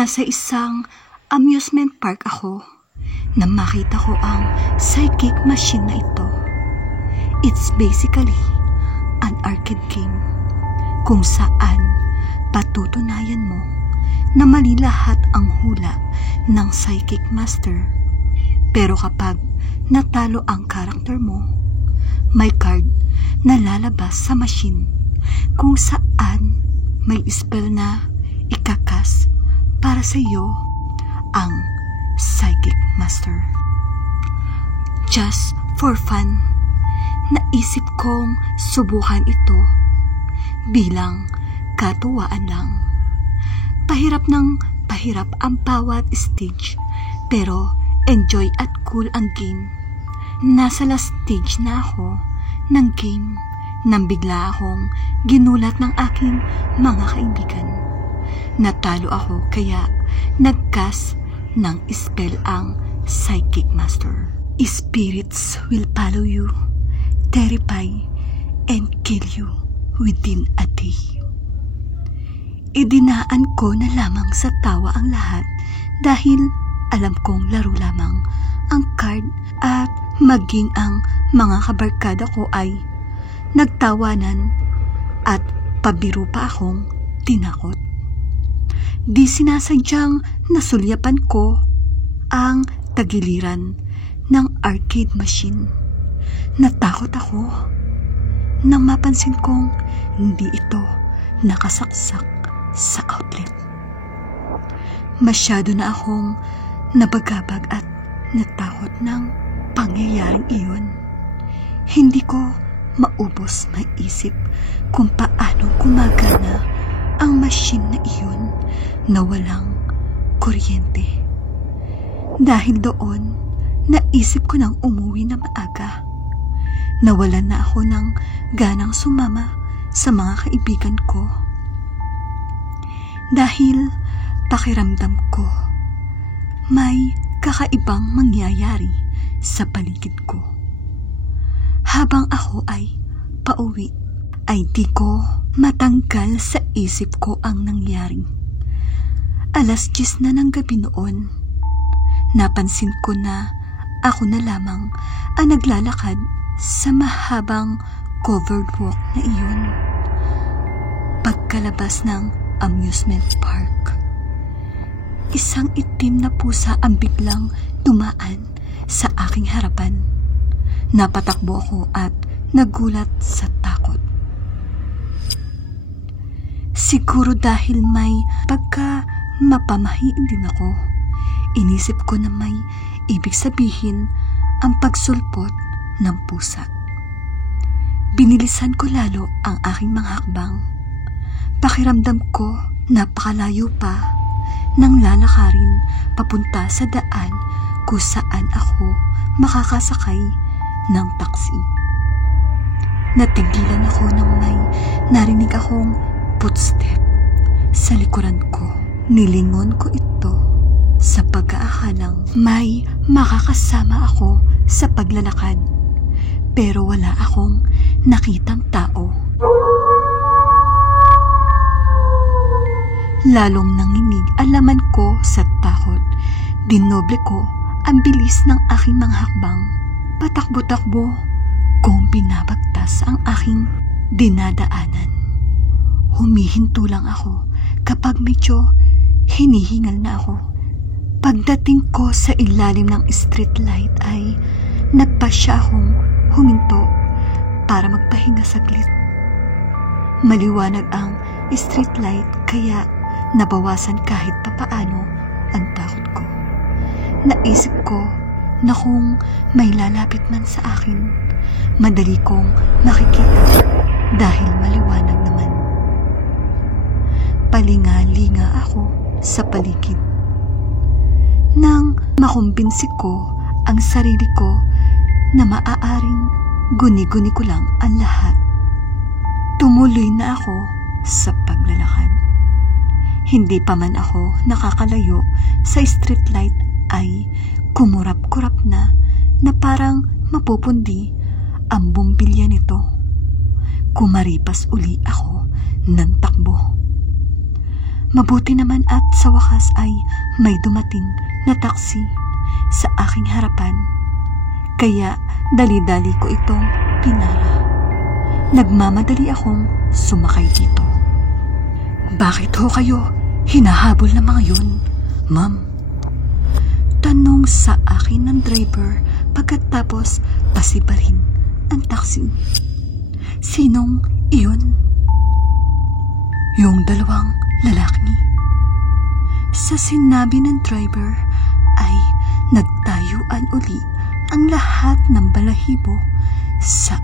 Nasa isang amusement park ako na makita ko ang psychic machine na ito. It's basically an arcade game kung saan patutunayan mo na mali lahat ang hula ng psychic master. Pero kapag natalo ang karakter mo, may card na lalabas sa machine kung saan may spell na ikakas para sa iyo ang psychic master. Just for fun, naisip kong subukan ito bilang katuwaan lang. Pahirap ng pahirap ang bawat stage, pero enjoy at cool ang game. Nasa last stage na ako ng game nang bigla akong ginulat ng aking mga kaibigan. Natalo ako kaya nagcast ng spell ang psychic master. Spirits will follow you, terrify, and kill you within a day. Idinaan ko na lamang sa tawa ang lahat dahil alam kong laro lamang ang card at maging ang mga kabarkada ko ay nagtawanan at pabiro pa akong tinakot. Di sinasadyang nasulyapan ko ang tagiliran ng arcade machine. Natakot ako nang mapansin kong hindi ito nakasaksak sa outlet. Masyado na akong nabagabag at natakot ng pangyayaring iyon. Hindi ko maubos maisip kung paano gumagana ang machine na iyon na walang kuryente. Dahil doon, naisip ko nang umuwi na maaga. Nawalan na ako ng ganang sumama sa mga kaibigan ko. Dahil pakiramdam ko, may kakaibang mangyayari sa paligid ko. Habang ako ay pauwi, ay di ko matanggal sa isip ko ang nangyari. 10:00 na ng gabi noon. Napansin ko na ako na lamang ang naglalakad sa mahabang covered walk na iyon. Pagkalabas ng amusement park, isang itim na pusa ang biglang dumaan sa aking harapan. Napatakbo ako at nagulat sa takot. Siguro dahil may mapamahiin din ako, inisip ko na may ibig sabihin ang pagsulpot ng pusa. Binilisan ko lalo ang aking mga hakbang. Pakiramdam ko napakalayo pa nang lalakarin papunta sa daan kung saan ako makakasakay ng taxi. Natigilan ako nang may narinig akong footstep sa likuran ko. Nilingon ko ito sa pag-aakalang may makakasama ako sa paglalakad, pero wala akong nakitang tao. Lalong nanginig ang laman ko sa takot. Dinoble ko ang bilis ng aking mga hakbang. Patakbo-takbo kung binabagtas ang aking dinadaanan. Humihinto lang ako kapag medyo hinihingal na ako. Pagdating ko sa ilalim ng street light ay nagpasya akong huminto para magpahinga saglit. Maliwanag ang street light kaya nabawasan kahit papaano ang takot ko. Naisip ko na kung may lalapit man sa akin, madali kong makikita dahil maliwanag naman. Palinga-linga ako sa paligid. Nang makumbinsi ko ang sarili ko na maaaring guni-guni ko lang ang lahat, tumuloy na ako sa paglalakad. Hindi pa man ako nakakalayo sa street light ay kumurap-kurap na parang mapupundi ang bumbilya nito. Kumaripas uli ako ng takbo. Mabuti naman at sa wakas ay may dumating na taksi sa aking harapan. Kaya dali-dali ko itong pinara. Nagmamadali akong sumakay dito. Bakit ho kayo hinahabol ng mga yun, ma'am? Tanong sa akin ng driver pagkatapos pasibarin ang taxi. Sinong iyon? Yung dalawang lalaki. Sa sinabi ng driver ay nagtayuan uli ang lahat ng balahibo sa